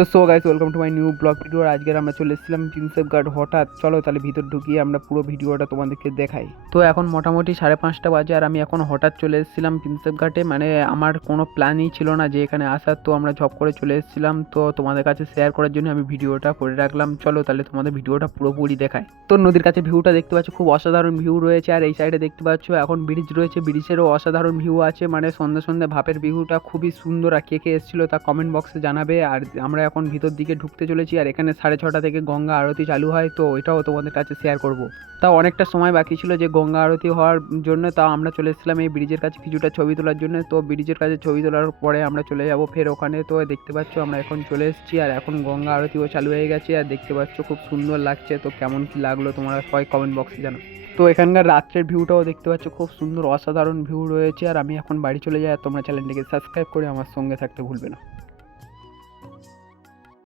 তো so guys, welcome to my new blog video. আর আজকে আমরা চলে এসেছিলাম প্রিন্সেপ ঘাট। হঠাৎ চলো তাহলে ভিতর ঢুকিয়ে আমরা পুরো ভিডিওটা তোমাদেরকে দেখাই। তো এখন মোটামুটি 5:30 বাজে, আর আমি এখন হঠাৎ চলে এসেছিলাম প্রিন্সেপ ঘাটে। মানে আমার কোনো প্ল্যানই ছিল না যে এখানে আসার, তো আমরা ঝপ করে চলে এসেছিলাম। তো তোমাদের কাছে শেয়ার করার জন্য আমি ভিডিওটা করে রাখলাম। চলো তাহলে তোমাদের ভিডিওটা পুরোপুরি দেখাই। তো নদীর কাছে ভিউটা দেখতে পাচ্ছ, খুব অসাধারণ ভিউ রয়েছে। আর এই সাইডে দেখতে পাচ্ছ এখন ব্রিজ রয়েছে, ব্রিজেরও অসাধারণ ভিউ আছে। মানে সন্ধ্যে সন্ধ্যে ভাপের ভিউটা খুবই সুন্দর। আর কে কে এসেছিলো তা কমেন্ট বক্সে জানাবে। আর আমরা এখন ভিতর দিকে ঢুকতে চলেছি, আর এখানে 6:30 থেকে গঙ্গা আরতি চালু হয়, তো এটাও তোমাদের কাছে শেয়ার করব। তাও অনেকটা সময় বাকি ছিল যে গঙ্গা আরতি হওয়ার জন্য, তাও আমরা চলে এসেছিলাম এই ব্রিজের কাছে কিছুটা ছবি তোলার জন্য। তো ব্রিজের কাছে ছবি তোলার পরে আমরা চলে যাব ফের ওখানে। তো দেখতে পাচ্ছ আমরা এখন চলে এসেছি, আর এখন গঙ্গা আরতিও চালু হয়ে গেছে। আর দেখতে পাচ্ছ খুব সুন্দর লাগছে। তো কেমন কি লাগলো তোমরা সবাই কমেন্ট বক্সে জানো। তো এখানকার রাত্রের ভিউটাও দেখতে পাচ্ছ, খুব সুন্দর অসাধারণ ভিউ রয়েছে। আর আমি এখন বাড়ি চলে যাই, আর তোমরা চ্যানেলটিকে সাবস্ক্রাইব করে আমার সঙ্গে থাকতে ভুলবে না।